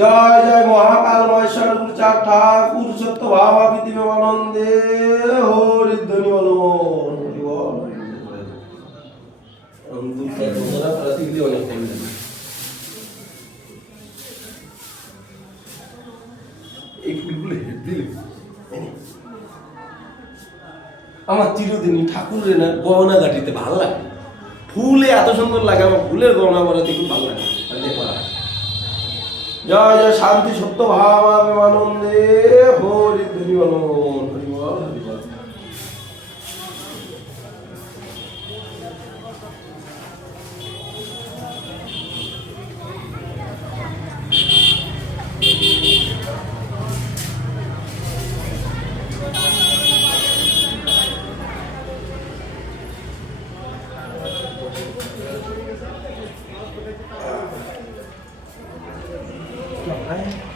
জয় জয় মহাকাল মহেশ্বর গুরুচার ঠাকুর সত্য ভাবা পৃথিবী আনন্দে হরিধ্বনি বলো হরি বল। এই ফুলগুলো দিলে আমার চিরদিনই ঠাকুরের না গহনা গাঠিতে ভাল লাগে। ফুলে এত সুন্দর লাগে, আমার ফুলের গহনা বানাতে খুব ভালো লাগে। জয় জয় শান্তি সত্য ভাব আনন্দে হরি ধ্বনি বলো হরি বল হরি বল। Right.